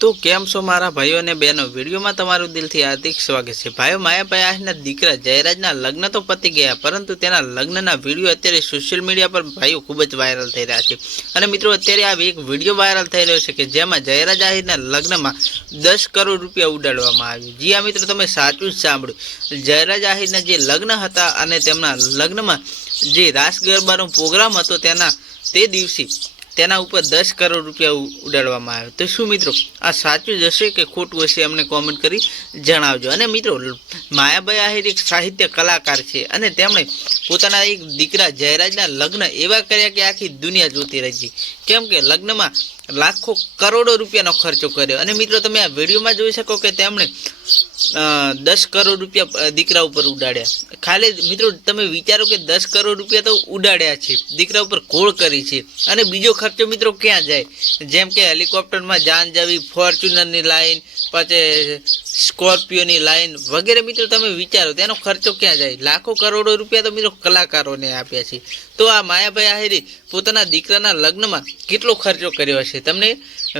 તો કેમ છો માरा भाईओ ने बहनों वीडियो में तमारू दिल थी हार्दिक स्वागत है। भाईओ मायाभाई आहिरना दीकरा जयराजना लग्न तो पती गया परंतु तेना लग्नना विडियो अत्यारे सोशल मीडिया पर भाईओ खूब ज वायरल थई रह्या छे। अने मित्रों अत्यारे आ एक विडियो वायरल थई रह्यो छे के जेमां जयराज आहिरना लग्नमा 10 करोड़ रुपया उडाडवामां आव्या। जी आ मित्रों तमे साचुं ज सांभळ्युं। जयराज आहिरना जे लग्न हता अने तेमना लग्नमा जे रास गरबानो प्रोग्राम हतो ते दिवसे तेना उपर 10 करोड़ रुपया उडाडवामां आव्या। तो शुं मित्रों आ साचुं ज हशे के खोटुं हशे अमने कॉमेंट करी जणावजो। अने मित्रों मायाभाई आहिर एक साहित्य कलाकार छे अने तेमणे पोताना एक दीकरा जयराजना लग्न एवा कर्या के आखी दुनिया जोती रही छे। केम के लग्नमा लाखों करोड़ों रुपयानो खर्चो कर्यो। अने मित्रों तमे आ विडियोमां जोई शको के तेमणे 10 करोड़ रुपया दीकरा उपर उडाड्या। खाली मित्रों तमे विचारो के 10 करोड़ रुपया तो उडाड्या छे, दीकरा उपर कोळ करी छे अने बीजो खर्चो मित्रों क्यां जाय? जेम के हेलिकॉप्टर में जान जावी, फॉर्च्यूनर नी लाइन, पछी स्कॉर्पियो नी लाइन वगैरह मित्रों तमे विचारो तेनो खर्चो क्यां जाय? लाखों करोड़ों रुपया तो मित्रों कलाकारोने आप्या छे। तो आ मायाभाई आहिरे पोताना दीकराना लग्नमा केटलो खर्चो कर्यो हशे तमने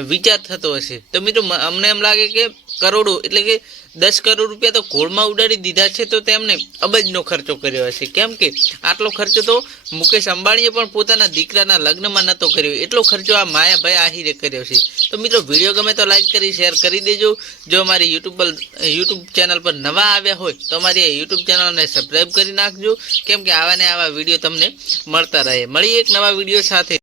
विचार थतो हशे। तो मित्रों अमने एम लागे के करोड़ों एटले के 10 करोड़ रुपया तो घोड़मां उडाडी दीधा छे तो तेमणे अबजनो खर्चो कर्यो हशे। केम के आटलो खर्चो तो मुकेश अंबाणीए पण पोताना दीकराना लग्नमा नतो कर्यो, एटलो खर्चो आ मायाभाई आहिरे कर्यो छे। तो मित्रों विडियो गमे तो लाइक करी शेर करी देजो। जो अमारी यूट्यूब चेनल पर नवा आव्या होय तो अमारी यूट्यूब चेनल ने सब्सक्राइब करी नाखजो, केम के आवा ने आवा विडियो तमने मळता रहे। मळीए एक नवा विडियो साथे।